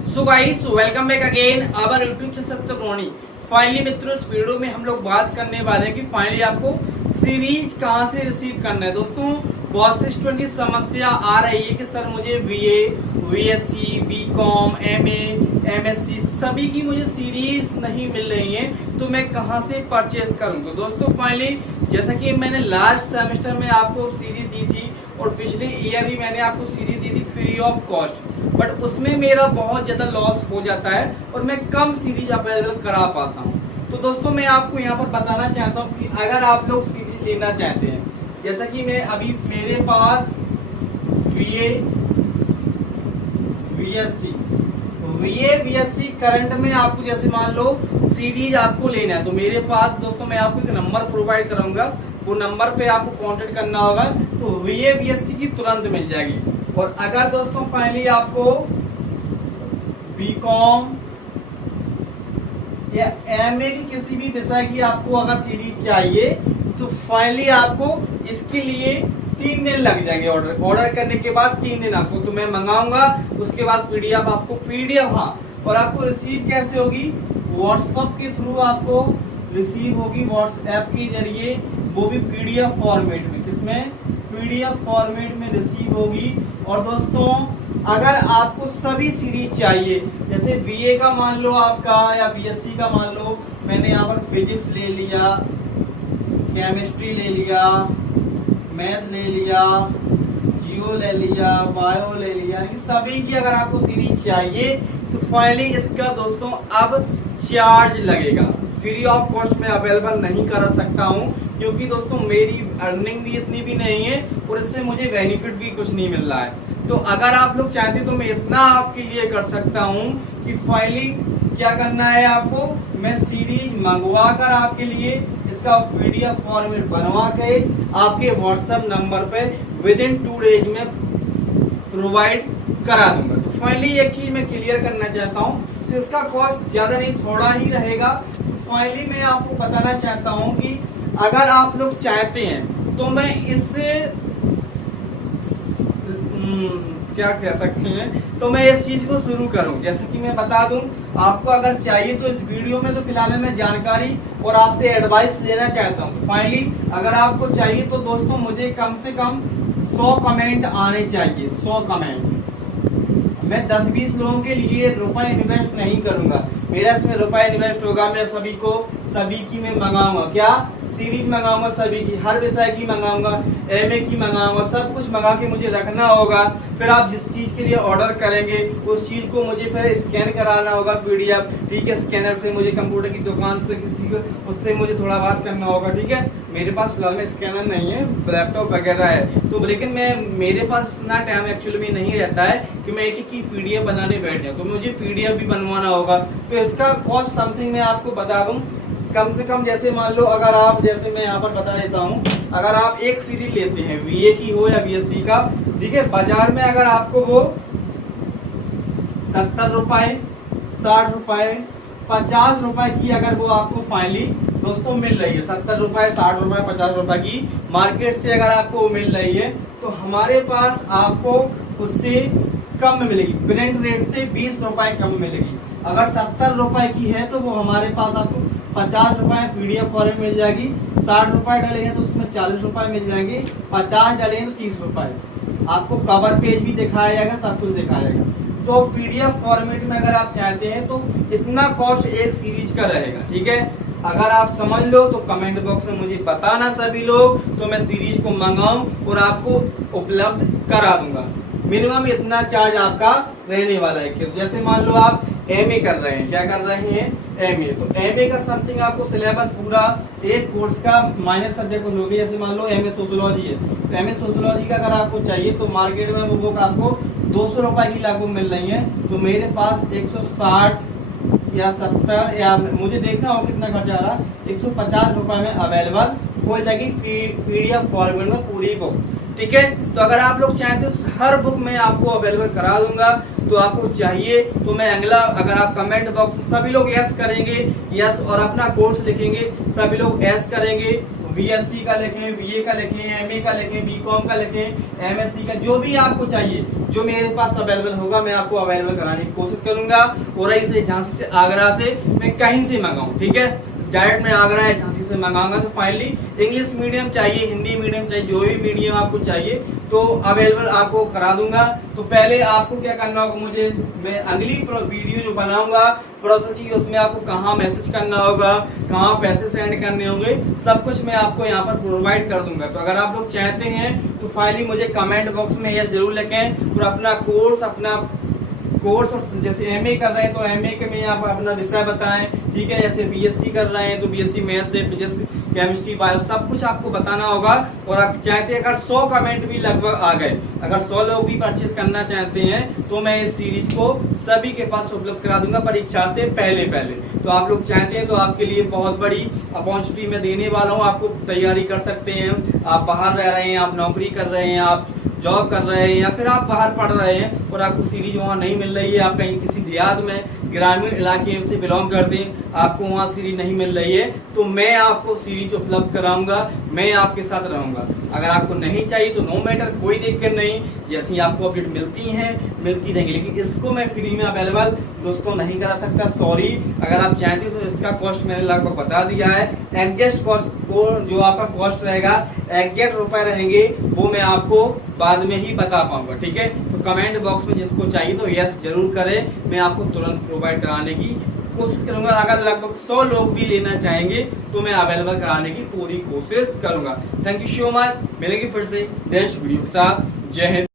So guys welcome back again our YouTube channel Satyaproni. Finally मित्रों इस video में हम लोग बात करने वाले हैं कि फाइनली आपको सीरीज कहां से रिसीव करना है। दोस्तों बहुत से स्टूडेंट की समस्या आ रही है कि सर मुझे BA, BSc, BCom, MA, MSc सभी की मुझे सीरीज नहीं मिल रही है, तो मैं कहां से परचेस करूं। तो दोस्तों फाइनली जैसा कि मैंने लास्ट सेमेस्टर में आपको सीरीज दी थी और पिछले ईयर भी मैंने आपको सीरीज दी थी फ्री ऑफ कॉस्ट, बट उसमें मेरा बहुत ज्यादा लॉस हो जाता है और मैं कम सीरीज अवेलेबल करा पाता हूँ। तो दोस्तों मैं आपको यहाँ पर बताना चाहता हूँ कि अगर आप लोग सीरीज लेना चाहते हैं, जैसा कि मैं अभी मेरे पास बीए, बीएससी, बीएससी करंट में आपको जैसे मान लो सीरीज आपको लेना है, तो मेरे पास दोस्तों मैं आपको एक नंबर प्रोवाइड करूंगा, वो नंबर पे आपको कांटेक्ट करना होगा तो बीएससी की तुरंत मिल जाएगी। और अगर दोस्तों फाइनली आपको बीकॉम या एमए की किसी भी विषय की आपको अगर सीरीज चाहिए तो फाइनली आपको इसके लिए 3 दिन लग जाएंगे। ऑर्डर करने के बाद 3 दिन आपको, तो मैं मंगाऊंगा, उसके बाद पीडीएफ आपको और आपको रिसीव कैसे होगी, व्हाट्सएप के थ्रू आपको रिसीव होगी, व्हाट्सएप के जरिए, वो भी पीडीएफ फॉर्मेट में। किसमें? पीडीएफ फॉर्मेट में रिसीव होगी। और दोस्तों अगर आपको सभी सीरीज चाहिए, जैसे बीए का मान लो आपका या बीएससी का मान लो, मैंने यहाँ पर फिजिक्स ले लिया, केमिस्ट्री ले लिया, मैथ ले लिया, जियो ले लिया, बायो ले लिया, सभी की अगर आपको सीरीज चाहिए तो फाइनली इसका दोस्तों अब चार्ज लगेगा। फ्री ऑफ कॉस्ट में अवेलेबल नहीं करा सकता हूँ, क्योंकि दोस्तों मेरी अर्निंग भी इतनी भी नहीं है और इससे मुझे बेनिफिट भी कुछ नहीं मिल रहा है। तो अगर आप लोग चाहते तो मैं इतना आपके लिए कर सकता हूँ कि फाइनली क्या करना है आपको, मैं सीरीज मंगवा कर आपके लिए इसका पीडीएफ फॉर्मेट बनवा के आपके व्हाट्सएप नंबर पे विद इन 2 डेज में प्रोवाइड करा दूंगा। तो फाइनली एक चीज मैं क्लियर करना चाहता हूँ, तो इसका कॉस्ट ज्यादा नहीं थोड़ा ही रहेगा। तो फाइनली मैं आपको बताना चाहता हूँ कि अगर आप लोग चाहते हैं तो मैं इससे क्या कह सकते हैं, तो मैं इस चीज को शुरू करूं। जैसे कि मैं बता दूं आपको, अगर चाहिए तो इस वीडियो में तो फिलहाल मैं जानकारी और आपसे एडवाइस लेना चाहता हूं। फाइनली अगर आपको चाहिए तो दोस्तों मुझे कम से कम 100 कमेंट आने चाहिए, 100 कमेंट। मैं 10-20 लोगों के लिए रुपए इन्वेस्ट नहीं करूंगा, मेरा इसमें रुपए इन्वेस्ट होगा। मैं सभी की मैं मंगाऊंगा, क्या सीरीज मंगाऊंगा, सभी की, हर विषय की मंगाऊंगा, एमए की मंगाऊंगा, सब कुछ मंगा के मुझे रखना होगा। फिर आप जिस चीज के लिए ऑर्डर करेंगे उस चीज को मुझे फिर स्कैन कराना होगा पीडीएफ, ठीक है। स्कैनर से मुझे कंप्यूटर की दुकान से किसी को उससे मुझे थोड़ा बात करना होगा, ठीक है। मेरे पास फिलहाल में स्कैनर नहीं है, लैपटॉप वगैरह है, तो लेकिन मेरे पास इतना टाइम एक्चुअली में नहीं रहता है कि मैं एक की पीडीएफ बनाने बैठ जाऊं, तो मुझे पीडीएफ भी बनवाना होगा। तो इसका कॉस्ट समथिंग मैं आपको बता दूं, कम से कम जैसे मान लो अगर आप, जैसे मैं यहाँ पर बता देता हूँ, अगर आप एक सीरीज लेते हैं बीए की हो या बीएससी का, ठीक है, बाजार में अगर आपको वो 70 रुपए, 60 रुपए, 50 रुपए की अगर वो आपको फाइनली दोस्तों मिल रही है, 70 रुपए, 60 रुपए, 50 रुपए की मार्केट से अगर आपको मिल रही है, तो हमारे पास आपको उससे कम में मिलेगी, प्रिंट रेट से 20 रुपए कम मिलेगी। अगर 70 रुपए की है तो वो हमारे पास आपको 50 रुपए पीडीएफ फॉर्मेट मिल जाएगी, 60 रुपए डालेंगे तो उसमें 40 रुपए मिल जाएंगे, 50 डालेंगे तो 30 रुपए। आपको कवर पेज भी दिखाया जाएगा, सब कुछ दिखाया जाएगा। तो पीडीएफ फॉर्मेट में अगर आप चाहते हैं तो इतना कॉस्ट एक सीरीज का रहेगा, ठीक है। अगर आप समझ लो तो कमेंट बॉक्स में मुझे बताना सभी लोग, तो मैं सीरीज को मंगाऊं और आपको उपलब्ध करा दूंगा। मिनिमम इतना चार्ज आपका रहने वाला है। जैसे मान लो आप एमए कर रहे हैं, क्या कर रहे हैं, एमए, तो एमए का समथिंग आपको सिलेबस पूरा एक कोर्स का माइनर सब्जेक्ट हो गया। जैसे मान लो एमए सोशियोलॉजी है, तो एमए सोशियोलॉजी का अगर आपको चाहिए तो मार्केट में वो बुक आपको 200 रुपए की लागू मिल रही है, तो मेरे पास 160 या 70 या मुझे देखना होगा कितना खर्चा आ रहा, 150 रुपए में अवेलेबल हो जाएगी पीडीएफ फॉर्मेट में पूरी बुक, ठीक है। तो अगर आप लोग चाहें तो हर बुक में आपको अवेलेबल करा दूंगा। तो आपको चाहिए तो मैं अगला, अगर आप कमेंट बॉक्स सभी लोग यस करेंगे, यस, और अपना कोर्स लिखेंगे, सभी लोग यस करेंगे, बीएससी का लिखें, बीए का लिखें, एमए का लिखें, बीकॉम का लिखें, एमएससी का, जो भी आपको चाहिए, जो मेरे पास अवेलेबल होगा मैं आपको अवेलेबल कराने की कोशिश करूंगा। औरई से, झांसी से, आगरा से, मैं कहीं से मंगाऊं, ठीक है। डायरेक्ट मैं आगरा या झांसी से मंगाऊंगा। तो फाइनली इंग्लिश मीडियम चाहिए, हिंदी मीडियम चाहिए, जो भी मीडियम आपको चाहिए तो अवेलेबल आपको करा दूंगा। तो पहले आपको क्या करना होगा, मुझे मैं अगली वीडियो जो बनाऊंगा प्रोसेस की, उसमें आपको कहाँ मैसेज करना होगा, कहाँ पैसे सेंड करने होंगे, सब कुछ मैं आपको यहाँ पर प्रोवाइड कर दूंगा। तो अगर आप लोग चाहते हैं तो फाइनली मुझे कमेंट बॉक्स में यस जरूर लिखें और अपना कोर्स और जैसे एमए कर रहे हैं तो एमए के में आप अपना विषय बताएं, ठीक है। जैसे बीएससी कर रहे हैं तो बीएससी मैथ्स से, फिजिक्स, केमिस्ट्री, बायो, सब कुछ आपको बताना होगा। और आप चाहते हैं अगर 100 कमेंट भी लगभग आ गए, अगर 100 लोग भी परचेज करना चाहते हैं तो मैं इस सीरीज को सभी के पास उपलब्ध करा दूंगा परीक्षा से पहले। तो आप लोग चाहते हैं तो आपके लिए बहुत बड़ी अपॉर्चुनिटी मैं देने वाला हूँ। आपको तैयारी कर सकते हैं, आप बाहर रह रहे हैं, आप नौकरी कर रहे हैं, आप जॉब कर रहे हैं, या फिर आप बाहर पढ़ रहे हैं और आपको सीरीज वहाँ नहीं मिल रही है, आप कहीं किसी देहात में, ग्रामीण इलाके से बिलोंग करते हैं, आपको वहाँ सीरीज नहीं मिल रही है, तो मैं आपको सीरीज उपलब्ध कराऊंगा, मैं आपके साथ रहूंगा। अगर आपको नहीं चाहिए तो नो मैटर, कोई दिक्कत नहीं, जैसी आपको अपडेट मिलती रहेंगी, लेकिन इसको मैं फ्री में अवेलेबल दोस्तों नहीं करा सकता, सॉरी। अगर आप चाहते हो तो इसका कॉस्ट मैंने लगभग बता दिया है। एग्जैक्ट कॉस्ट को, जो आपका कॉस्ट रहेगा, एग्जैक्ट रुपए रहेंगे, वो मैं आपको बाद में ही बता पाऊंगा, ठीक है। तो कमेंट बॉक्स में जिसको चाहिए तो यस जरूर करें, मैं आपको तुरंत प्रोवाइड कराने की कोशिश करूंगा। अगर लगभग 100 लोग भी लेना चाहेंगे तो मैं अवेलेबल कराने की पूरी कोशिश करूंगा। थैंक यू सो मच, मिलेंगे फिर से नेक्स्ट वीडियो के साथ। जय हिंद।